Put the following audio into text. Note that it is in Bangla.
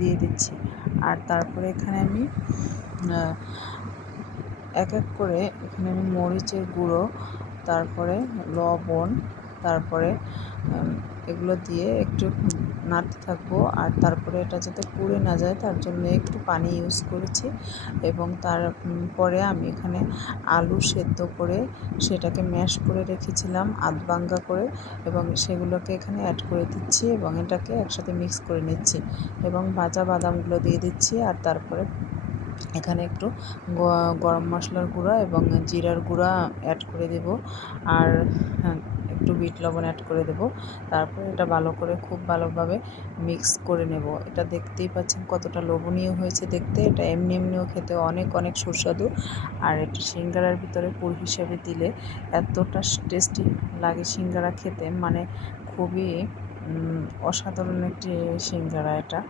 দিয়ে দিচ্ছি। আর তারপরে এখানে আমি এক এক করে এখানে আমি মরিচের গুঁড়ো, তারপরে লবণ, তারপরে এগুলো দিয়ে একটু নাড়তে থাকবো। আর তারপরে এটা যাতে পুড়ে না যায় তার জন্য একটু পানি ইউজ করেছি। এবং তারপরে আমি এখানে আলু সেদ্ধ করে সেটাকে ম্যাশ করে রেখেছিলাম আধভাঙ্গা করে, এবং সেগুলোকে এখানে অ্যাড করে দিচ্ছি এবং এটাকে একসাথে মিক্স করে নিচ্ছি এবং ভাজা বাদামগুলো দিয়ে দিচ্ছি। আর তারপরে এখানে একটু গরম মশলার গুঁড়া এবং জিরার গুঁড়া অ্যাড করে দেব, আর একটু বিট লবণ অ্যাড করে দেব। তারপরে এটা ভালো করে খুব ভালোভাবে মিক্স করে নেব। এটা দেখতেই পাচ্ছেন কতটা লোভনীয় হয়েছে দেখতে। এটা এমনিও খেতে অনেক অনেক সুস্বাদু। আর এটা সিঙ্গারার ভিতরে পুর হিসেবে দিলে এতটা টেস্টি লাগে সিঙ্গারা খেতে, মানে খুবই অসাধারণ একটি সিঙ্গারা এটা।